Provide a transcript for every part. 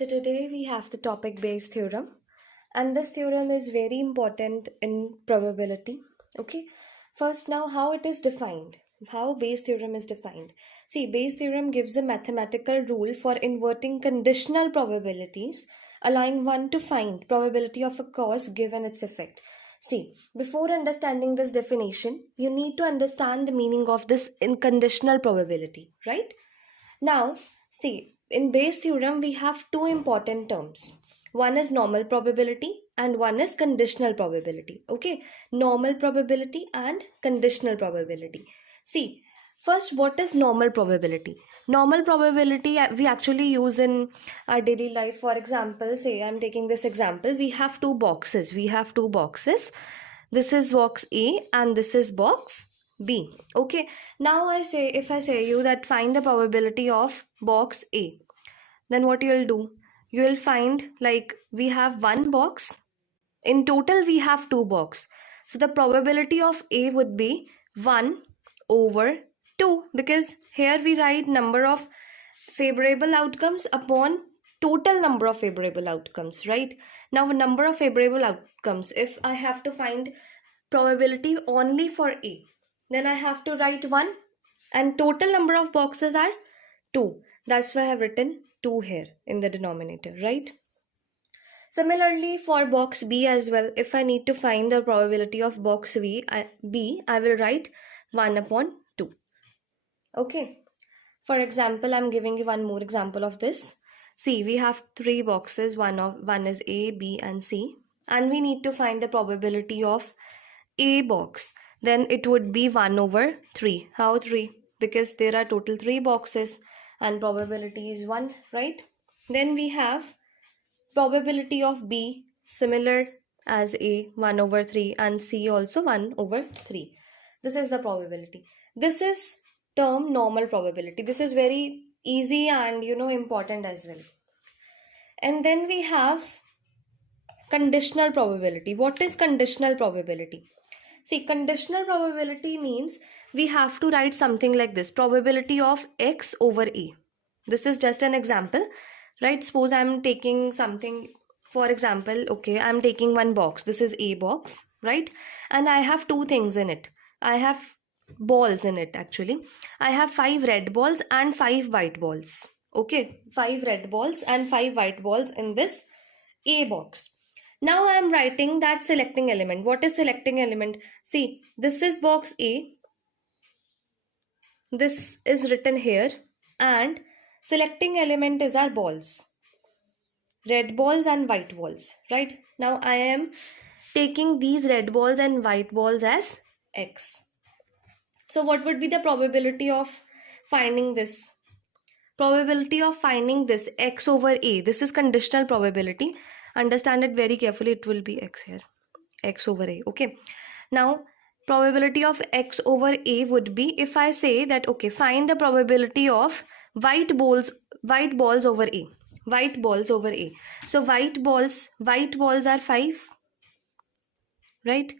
So today we have the topic Bayes theorem, and this theorem is very important in probability. Okay, first now how it is defined, how Bayes theorem is defined. See, Bayes theorem gives a mathematical rule for inverting conditional probabilities, allowing one to find probability of a cause given its effect. See, before understanding this definition, you need to understand the meaning of this conditional probability, right? Now, see, in Bayes theorem, we have two important terms. One is normal probability and one is conditional probability. Okay, normal probability and conditional probability. See, first, what is normal probability? Normal probability we actually use in our daily life. For example, say I'm taking this example. We have two boxes. This is box A and this is box B. Okay, now if I say you that find the probability of box A, then what you'll do, you will find like we have one box. In total, we have two boxes. So the probability of A would be 1 over 2, because here we write number of favorable outcomes upon total number of favorable outcomes, right? Now, number of favorable outcomes, if I have to find probability only for A, then I have to write 1, and total number of boxes are 2. That's why I have written 2 here in the denominator, right? Similarly, for box B as well, if I need to find the probability of box B, I will write 1 upon 2. Okay. For example, I'm giving you one more example of this. See, we have 3 boxes. One is A, B, and C, and we need to find the probability of A box. Then it would be 1 over 3. How 3? Because there are total 3 boxes and probability is 1, right? Then we have probability of B similar as A, 1 over 3, and C also 1 over 3. This is the probability. This is term normal probability. This is very easy and important as well. And then we have conditional probability. What is conditional probability? See, conditional probability means we have to write something like this: probability of X over A. This is just an example, right? Suppose I'm taking something, for example, okay, I'm taking one box. This is A box, right? And I have two things in it. I have balls in it actually. I have 5 red balls and 5 white balls. Okay, 5 red balls and 5 white balls in this A box. Now I am writing that selecting element. What is selecting element? See, this is box A. This is written here, and selecting element is our balls. Red balls and white balls, right? Now I am taking these red balls and white balls as X. So what would be the probability of finding this? Probability of finding this X over A. This is conditional probability. Understand it very carefully. It will be X here. X over A. Okay. Now, probability of X over A would be, if I say that, okay, find the probability of white balls over A. White balls over A. So white balls are 5, right?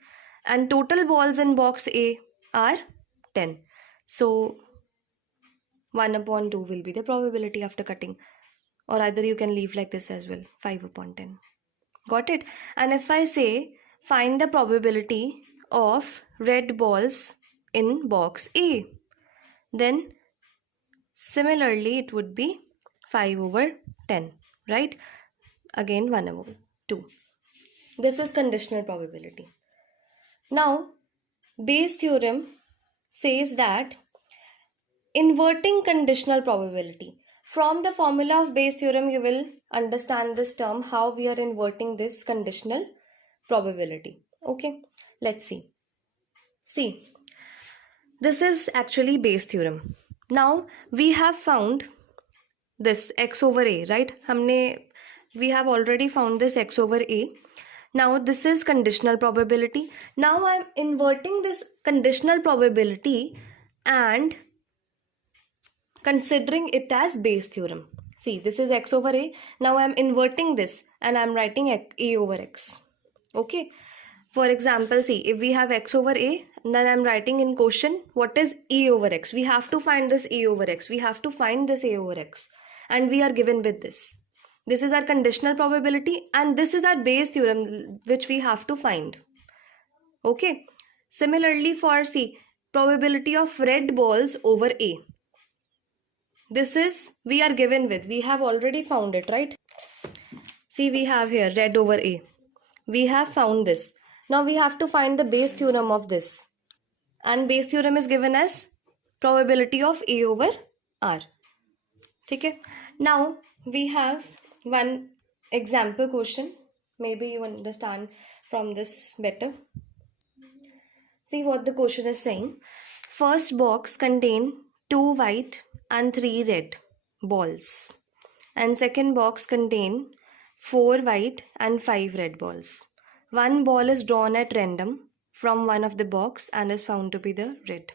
And total balls in box A are 10. So 1 upon 2 will be the probability after cutting. Or either you can leave like this as well, 5 upon 10. Got it? And if I say find the probability of red balls in box A, then similarly it would be 5 over 10, right? Again 1 over 2. This is conditional probability. Now, Bayes theorem says that inverting conditional probability. From the formula of Bayes theorem, you will understand this term, how we are inverting this conditional probability. Okay, let's see. See, this is actually Bayes theorem. Now, we have found this X over A, right? We have already found this X over A. Now, this is conditional probability. Now, I am inverting this conditional probability and considering it as Bayes theorem. See, this is X over A. Now I am inverting this and I am writing A over X. Okay. For example, see, if we have X over A, then I am writing in question what is A over X. We have to find this A over X. We have to find this A over X. And we are given with this. This is our conditional probability, and this is our Bayes theorem which we have to find. Okay. Similarly for C, probability of red balls over A. This is we are given with. We have already found it, right? See, we have here red over A. We have found this. Now we have to find the Bayes theorem of this. And Bayes theorem is given as probability of A over R. Okay. Now we have one example question. Maybe you understand from this better. See what the question is saying. First box contain 2 white and 3 red balls. And second box contain 4 white and 5 red balls. One ball is drawn at random from one of the box and is found to be the red.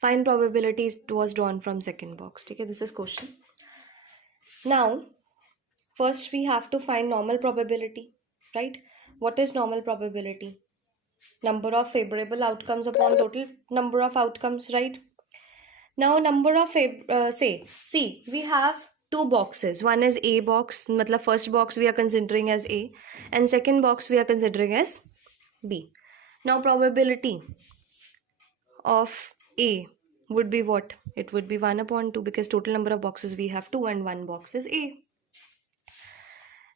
Find probability it was drawn from second box. Okay, this is question. Now, first we have to find normal probability, right? What is normal probability? Number of favorable outcomes upon total number of outcomes, right? Now, number of see, we have two boxes. One is A box, matlab first box we are considering as A, and second box we are considering as B. Now, probability of A would be what? It would be 1 upon 2 because total number of boxes we have 2 and one box is A.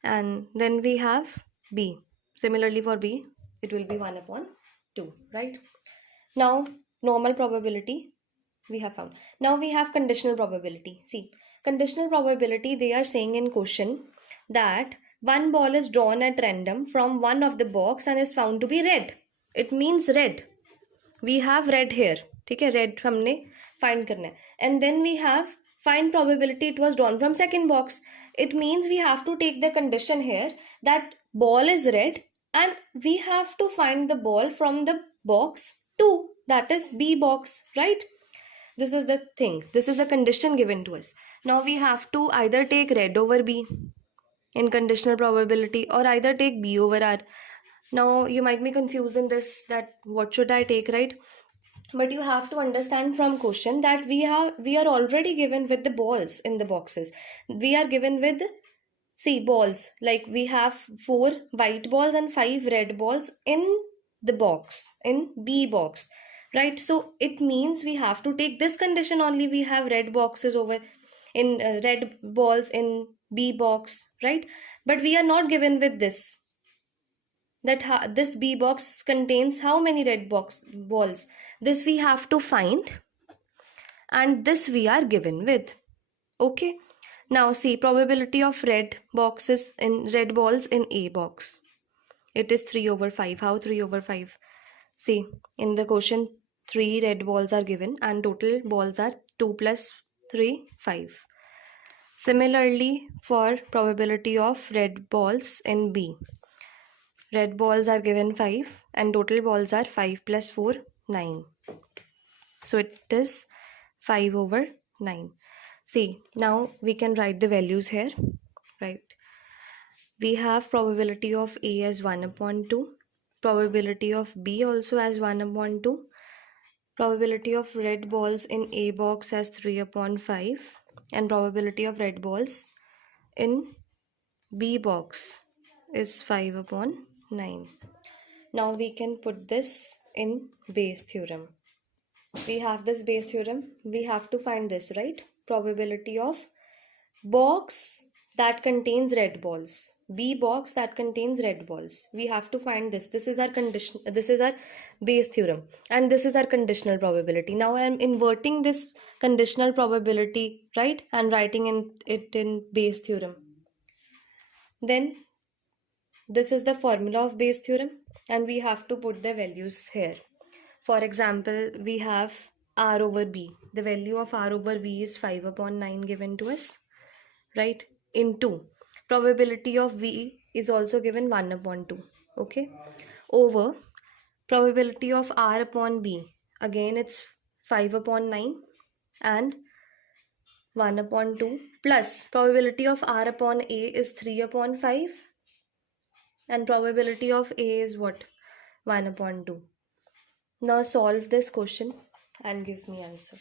And then we have B. Similarly for B, it will be 1 upon 2, right? Now, normal probability we have found. Now we have conditional probability. See, conditional probability, they are saying in question that one ball is drawn at random from one of the box and is found to be red. It means red. We have red here. ठीक है, red हमने find करना है. And then we have find probability it was drawn from second box. It means we have to take the condition here that ball is red and we have to find the ball from the box 2, that is B box, right? This is the thing. This is a condition given to us. Now we have to either take red over B in conditional probability or either take B over R. Now you might be confused in this that what should I take, right? But you have to understand from question that we are already given with the balls in the boxes. We are given with balls, like we have 4 white balls and 5 red balls in the box, in B box, right? So it means we have to take this condition only. We have red boxes over in red balls in B box, right? But we are not given with this, that this B box contains how many red balls. This we have to find, and this we are given with. Okay. Now see, probability of red balls in A box. It is 3 over 5. How 3 over 5? See, in the question 3 red balls are given and total balls are 2 plus 3, 5. Similarly, for probability of red balls in B. Red balls are given 5 and total balls are 5 plus 4, 9. So it is 5 over 9. See, now we can write the values here, right? We have probability of A as 1 upon 2. Probability of B also as 1 upon 2. Probability of red balls in A box as 3 upon 5. And probability of red balls in B box is 5 upon 9. Now we can put this in Bayes theorem. We have this Bayes theorem. We have to find this, right? Probability of box that contains red balls. B box that contains red balls. We have to find this. This is our condition. This is our Bayes theorem. And this is our conditional probability. Now I am inverting this conditional probability, right? And writing it in Bayes theorem. Then this is the formula of Bayes theorem. And we have to put the values here. For example, we have R over B. The value of R over V is 5 upon 9 given to us, right? Into probability of V is also given 1 upon 2, okay? Over probability of R upon B. Again, it's 5 upon 9 and 1 upon 2 plus probability of R upon A is 3 upon 5 and probability of A is what? 1 upon 2. Now solve this question and give me answer.